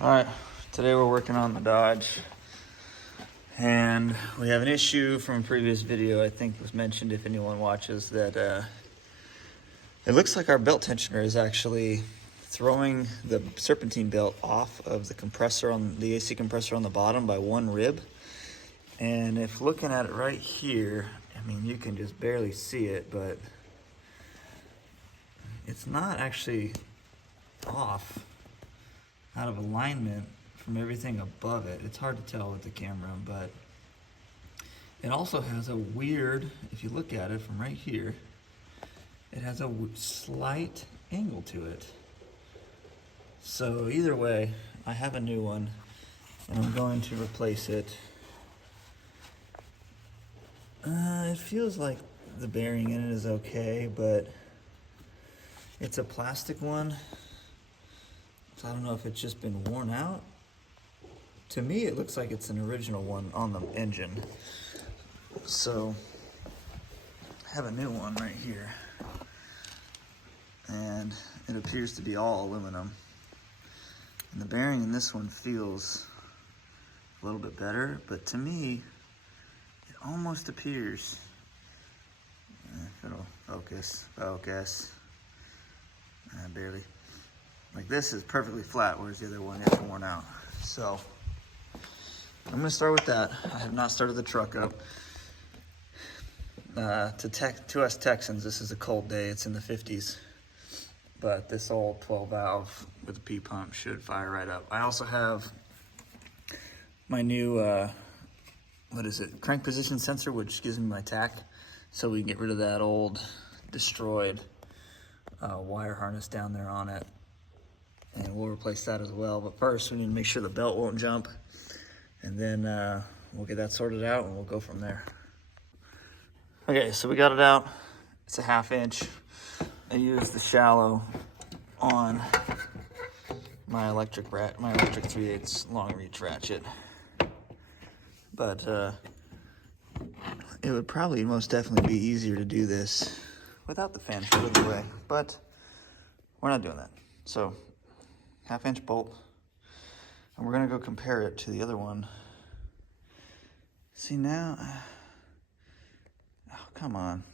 All right, today we're working on the Dodge, and we have an issue from a previous video. I think was mentioned, if anyone watches, that it looks like our belt tensioner is actually throwing the serpentine belt off of the compressor on the AC compressor on the bottom by one rib. And if looking at it right here, I mean, you can just barely see it, but it's not actually off out of alignment from everything above it. It's hard to tell with the camera, but it also has a weird, if you look at it from right here, it has a slight angle to it. So either way, I have a new one and I'm going to replace it. It feels like the bearing in it is okay, but it's a plastic one. So I don't know if it's just been worn out. To me, it looks like it's an original one on the engine. So I have a new one right here. And it appears to be all aluminum. And the bearing in this one feels a little bit better, but to me, it almost appears, if it'll focus, barely. Like this is perfectly flat, whereas the other one is worn out. So I'm gonna start with that. I have not started the truck up. To us Texans, this is a cold day. It's in the 50s. But this old 12 valve with a P pump should fire right up. I also have my new, crank position sensor, which gives me my tack, so we can get rid of that old destroyed wire harness down there on it. And we'll replace that as well. But first, we need to make sure the belt won't jump. And then we'll get that sorted out and we'll go from there. Okay, so we got it out. It's a 1/2 inch. I used the shallow on my electric 3/8 long reach ratchet. But it would probably most definitely be easier to do this without the fan shut of the way. But we're not doing that. So 1/2 inch bolt, and we're gonna go compare it to the other one. See now, oh, come on.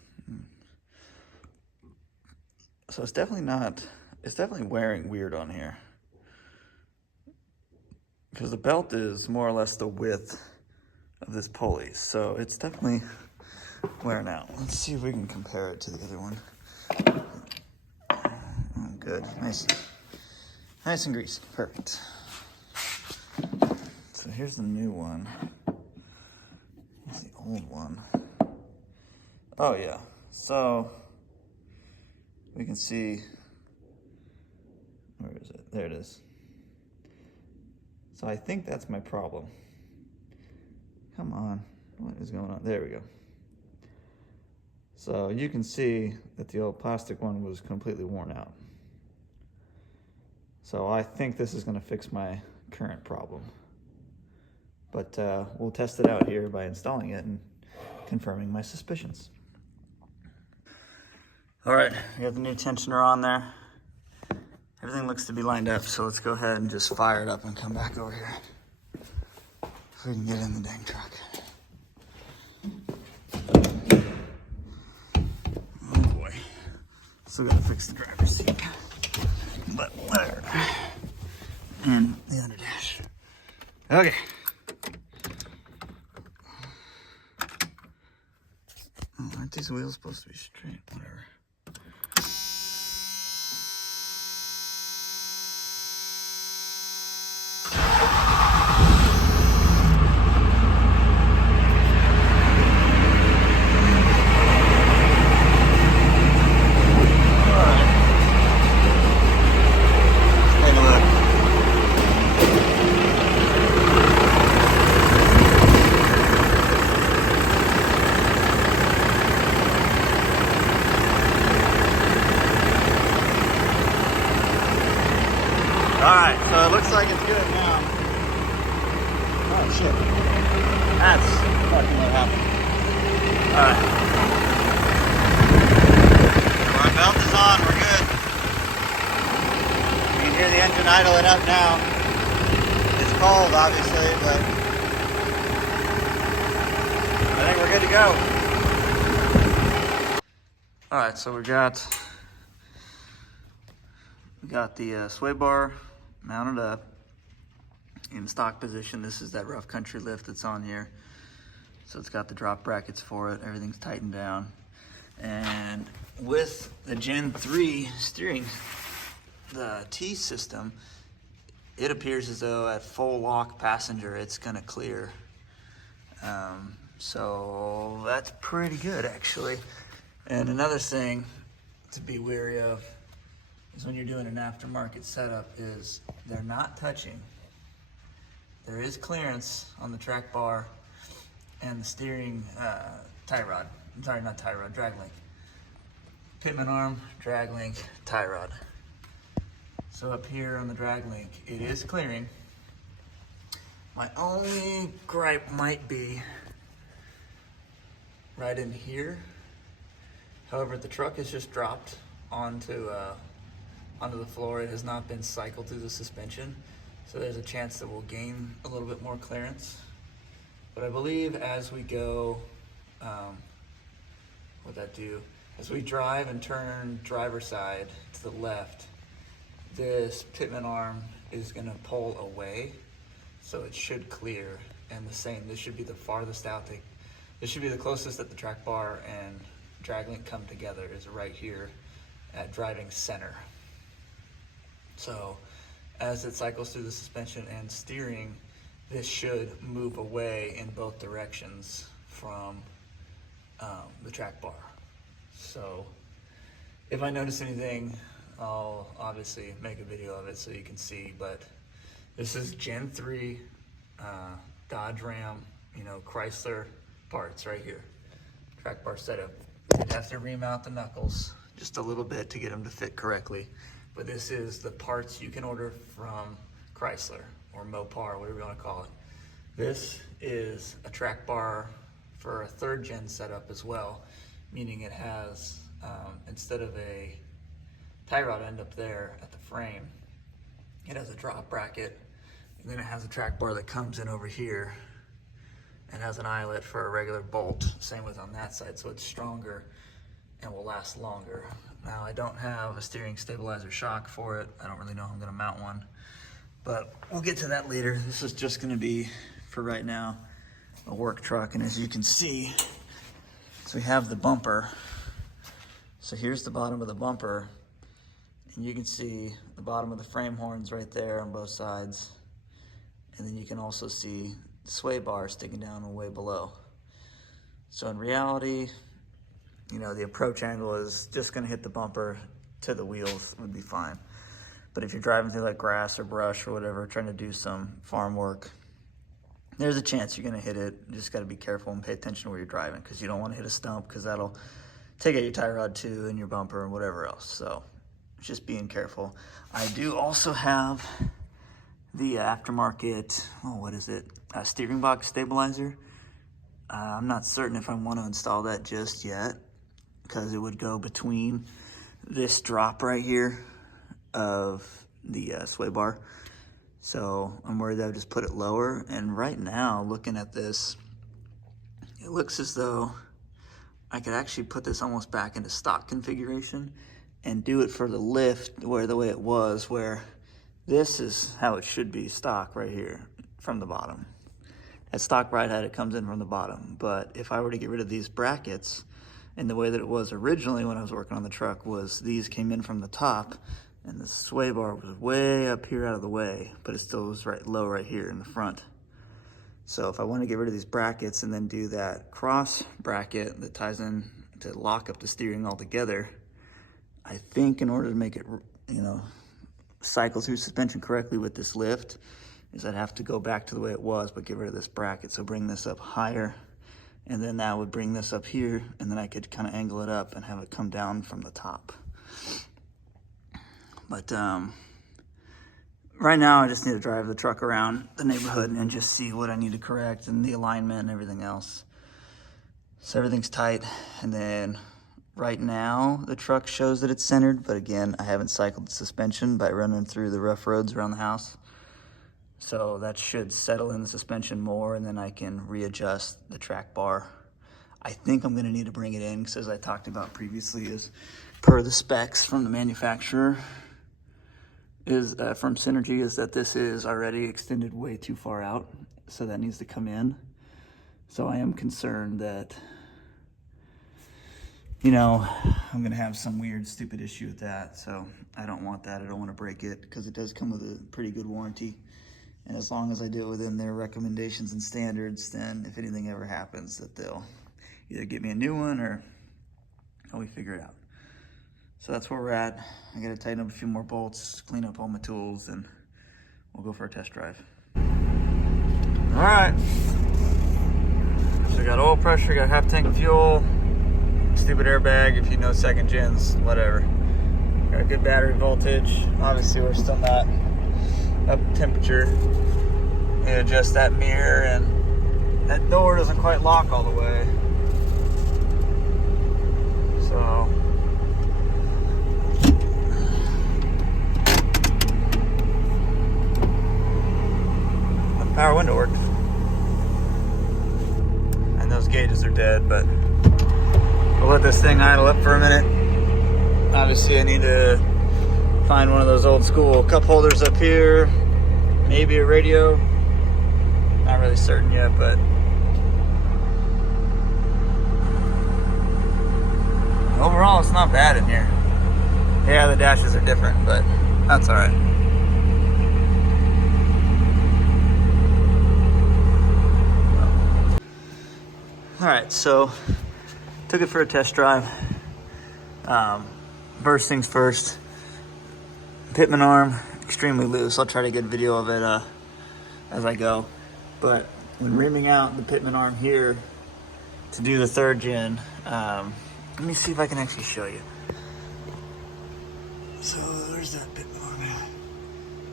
So it's definitely wearing weird on here, because the belt is more or less the width of this pulley. So it's definitely wearing out. Let's see if we can compare it to the other one. Oh, good, nice and greasy, perfect. So here's the new one. Here's the old one. Oh yeah, so we can see, where is it? There it is. So I think that's my problem. Come on, what is going on? There we go. So you can see that the old plastic one was completely worn out. So I think this is gonna fix my current problem. But we'll test it out here by installing it and confirming my suspicions. All right, we have the new tensioner on there. Everything looks to be lined up, so let's go ahead and just fire it up and come back over here. If we can get in the dang truck. Oh boy, still gotta fix the driver's seat. But whatever. And the under dash. Okay. Oh, aren't these wheels supposed to be straight? Whatever. Alright, so it looks like it's good now. Oh shit. That's fucking what happened. Alright. So our belt is on, we're good. You can hear the engine idling up now. cold, obviously, but I think we're good to go. All right, so we got the sway bar mounted up in stock position. This is that rough country lift that's on here. So it's got the drop brackets for it. Everything's tightened down. And with the Gen 3 steering, the T system, it appears as though at full lock passenger, it's gonna clear. So that's pretty good, actually. And another thing to be wary of is when you're doing an aftermarket setup is they're not touching. There is clearance on the track bar and the steering tie rod. I'm sorry, not tie rod, drag link. Pitman arm, drag link, tie rod. So up here on the drag link, it is clearing. My only gripe might be right in here. However, the truck is just dropped onto the floor. It has not been cycled through the suspension. So there's a chance that we'll gain a little bit more clearance. But I believe as we go, what'd that do? As we drive and turn driver side to the left, this pitman arm is gonna pull away, so it should clear. And the same, this should be the farthest out. This should be the closest that the track bar and drag link come together is right here at driving center. So as it cycles through the suspension and steering, this should move away in both directions from the track bar. So if I notice anything, I'll obviously make a video of it so you can see, but this is Gen 3 Dodge Ram, Chrysler parts right here. Track bar setup. You'd have to remount the knuckles just a little bit to get them to fit correctly. But this is the parts you can order from Chrysler or Mopar, whatever you want to call it. This is a track bar for a 3rd gen setup as well, meaning it has, instead of a tie rod end up there at the frame, it has a drop bracket, and then it has a track bar that comes in over here and has an eyelet for a regular bolt. Same with on that side, so it's stronger and will last longer. Now, I don't have a steering stabilizer shock for it. I don't really know how I'm gonna mount one, but we'll get to that later. This is just gonna be, for right now, a work truck. And as you can see, so we have the bumper. So here's the bottom of the bumper, and you can see the bottom of the frame horns right there on both sides. And then you can also see the sway bar sticking down way below. So in reality, the approach angle is just gonna hit the bumper to the wheels would be fine. But if you're driving through like grass or brush or whatever, trying to do some farm work, there's a chance you're gonna hit it. You just gotta be careful and pay attention to where you're driving, because you don't wanna hit a stump, because that'll take out your tie rod too and your bumper and whatever else. So just being careful. I do also have the aftermarket, what is it? A steering box stabilizer. I'm not certain if I want to install that just yet, because it would go between this drop right here of the sway bar. So I'm worried that I would just put it lower. And right now, looking at this, it looks as though I could actually put this almost back into stock configuration and do it for the lift where the way it was, where this is how it should be stock right here from the bottom. At stock ride height, it comes in from the bottom. But if I were to get rid of these brackets, and the way that it was originally when I was working on the truck was these came in from the top, and the sway bar was way up here out of the way, but it still was right low right here in the front. So if I want to get rid of these brackets and then do that cross bracket that ties in to lock up the steering all together, I think in order to make it, cycle through suspension correctly with this lift, is I'd have to go back to the way it was, but get rid of this bracket. So bring this up higher, and then that would bring this up here, and then I could kind of angle it up and have it come down from the top. But right now I just need to drive the truck around the neighborhood and just see what I need to correct and the alignment and everything else. So everything's tight, and then right now the truck shows that it's centered, but again, I haven't cycled the suspension by running through the rough roads around the house. So that should settle in the suspension more, and then I can readjust the track bar. I think I'm gonna need to bring it in, because as I talked about previously, is per the specs from the manufacturer, is from Synergy, is that this is already extended way too far out. So that needs to come in. So I am concerned that, you know, I'm gonna have some weird, stupid issue with that. So I don't want that. I don't wanna break it, because it does come with a pretty good warranty. And as long as I do it within their recommendations and standards, then if anything ever happens, that they'll either get me a new one or we figure it out. So that's where we're at. I gotta tighten up a few more bolts, clean up all my tools, and we'll go for a test drive. All right. So I got oil pressure, got half tank of fuel, stupid airbag, if you know second gens, whatever. Got a good battery voltage. Obviously we're still not up temperature. Need to adjust that mirror, and that door doesn't quite lock all the way. So the power window works. And those gauges are dead, but we'll let this thing idle up for a minute. Obviously I need to find one of those old school cup holders up here, maybe a radio, not really certain yet, but overall it's not bad in here. Yeah, the dashes are different, but that's all right. All right, so took it for a test drive. First things first, pitman arm, extremely loose. I'll try to get a video of it as I go. But when reaming out the pitman arm here to do the third gen, let me see if I can actually show you. So where's that pitman arm at?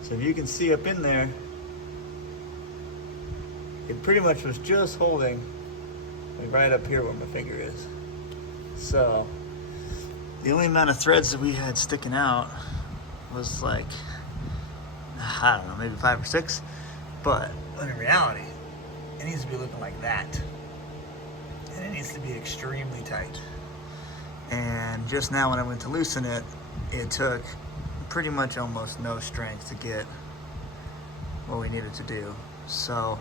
So if you can see up in there, it pretty much was just holding like right up here where my finger is. So the only amount of threads that we had sticking out was like, I don't know, maybe 5 or 6. But in reality, it needs to be looking like that. And it needs to be extremely tight. And just now when I went to loosen it, it took pretty much almost no strength to get what we needed to do. So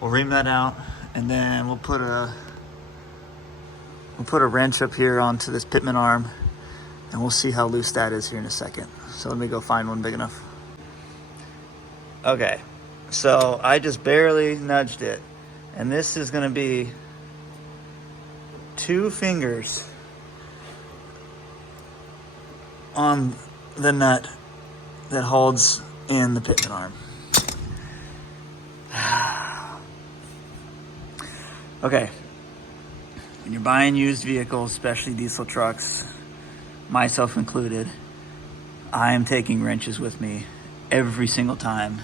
we'll ream that out, and then we'll put a wrench up here onto this pitman arm, and we'll see how loose that is here in a second. So let me go find one big enough. Okay, so I just barely nudged it, and this is gonna be 2 fingers on the nut that holds in the pitman arm. Okay, when you're buying used vehicles, especially diesel trucks, myself included, I am taking wrenches with me every single time,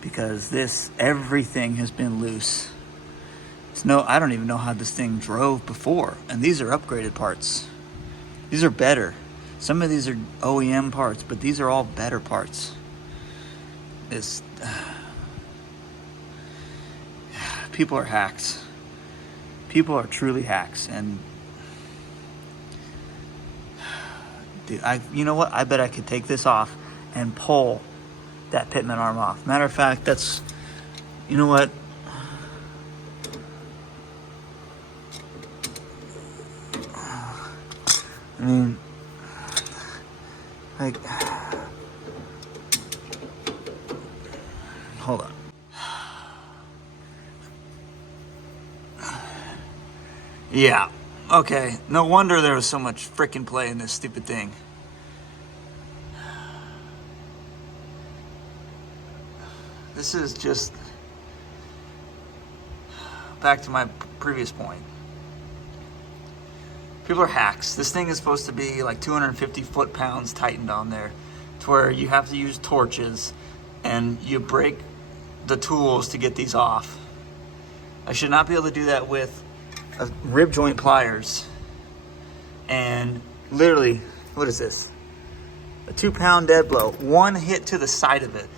because everything has been loose. I don't even know how this thing drove before, and these are upgraded parts. These are better. Some of these are OEM parts, but these are all better parts. People are hacks. People are truly hacks, and dude, you know what? I bet I could take this off and pull that pitman arm off. Matter of fact, you know what? I mean, like, hold on. Yeah, okay. No wonder there was so much frickin' play in this stupid thing. This is just back to my previous point. People are hacks. This thing is supposed to be like 250 foot-pounds tightened on there, to where you have to use torches and you break the tools to get these off. I should not be able to do that with rib joint pliers. And literally, what is this? A 2-pound dead blow. One hit to the side of it,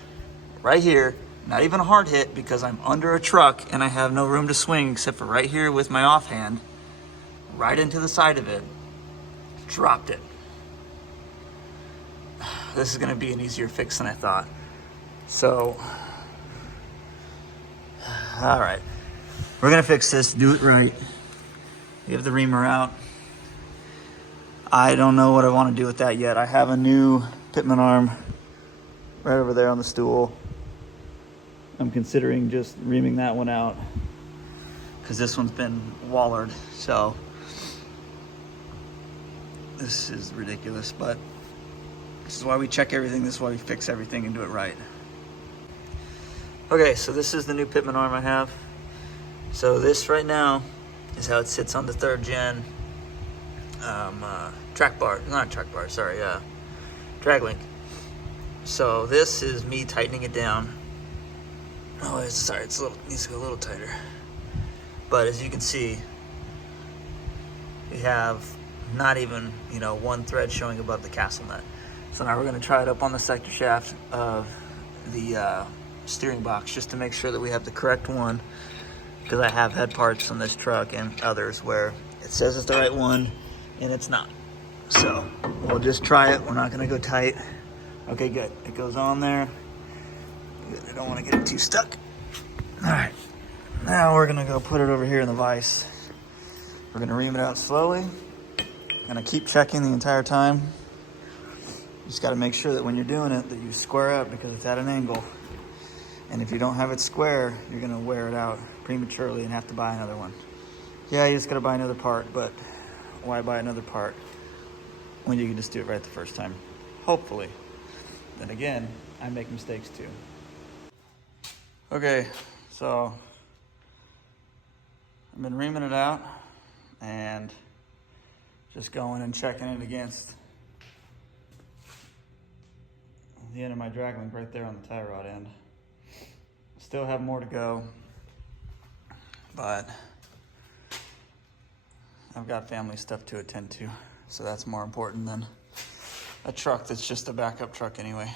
right here, Not even a hard hit because I'm under a truck and I have no room to swing except for right here with my offhand. Right into the side of it. Dropped it. This is gonna be an easier fix than I thought. So, all right. We're gonna fix this, do it right. We have the reamer out. I don't know what I wanna do with that yet. I have a new pitman arm right over there on the stool. I'm considering just reaming that one out because this one's been wallered. So this is ridiculous, but this is why we check everything. This is why we fix everything and do it right. Okay, so this is the new pitman arm I have. So this right now is how it sits on the 3rd gen drag link. So this is me tightening it down. Oh, it's a little, needs to go a little tighter. But as you can see, we have not even, one thread showing above the castle nut. So now we're gonna try it up on the sector shaft of the steering box just to make sure that we have the correct one, because I have had parts on this truck and others where it says it's the right one and it's not. So we'll just try it. We're not gonna go tight. Okay, good. It goes on there. Good. I don't want to get it too stuck. All right. Now we're gonna go put it over here in the vise. We're gonna ream it out slowly. Gonna keep checking the entire time. You just gotta make sure that when you're doing it that you square up because it's at an angle. And if you don't have it square, you're gonna wear it out prematurely and have to buy another one. Yeah, you just gotta buy another part, but why buy another part when you can just do it right the first time? Hopefully. Then again, I make mistakes too. Okay, so I've been reaming it out and just going and checking it against the end of my drag link right there on the tie rod end. Still have more to go, but I've got family stuff to attend to, so that's more important than a truck that's just a backup truck anyway.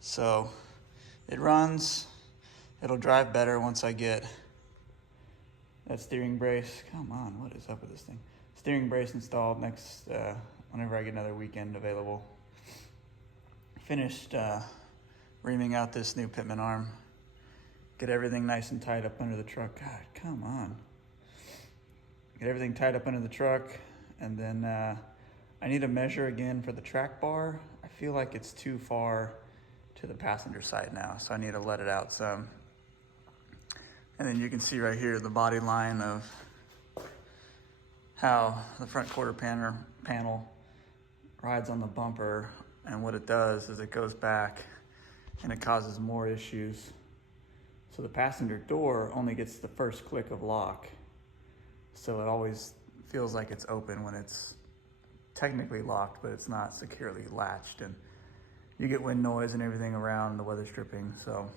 So it runs, it'll drive better once I get that steering brace. Come on, what is up with this thing? Steering brace installed next, whenever I get another weekend available. Finished reaming out this new pitman arm. Get everything nice and tight up under the truck. God, come on. Get everything tight up under the truck, and then I need to measure again for the track bar. I feel like it's too far to the passenger side now, so I need to let it out some. And then you can see right here the body line of how the front quarter panel rides on the bumper, and what it does is it goes back and it causes more issues. So the passenger door only gets the first click of lock. So it always feels like it's open when it's technically locked, but it's not securely latched. And you get wind noise and everything around the weather stripping. So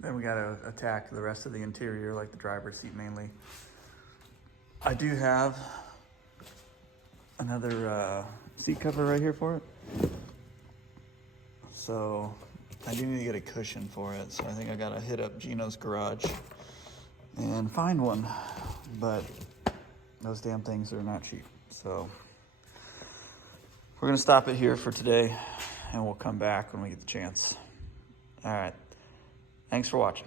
then we gotta attack the rest of the interior, like the driver's seat mainly. I do have another seat cover right here for it. So I do need to get a cushion for it. So I think I gotta hit up Gino's garage and find one. But those damn things are not cheap. So we're gonna stop it here for today and we'll come back when we get the chance. All right, thanks for watching.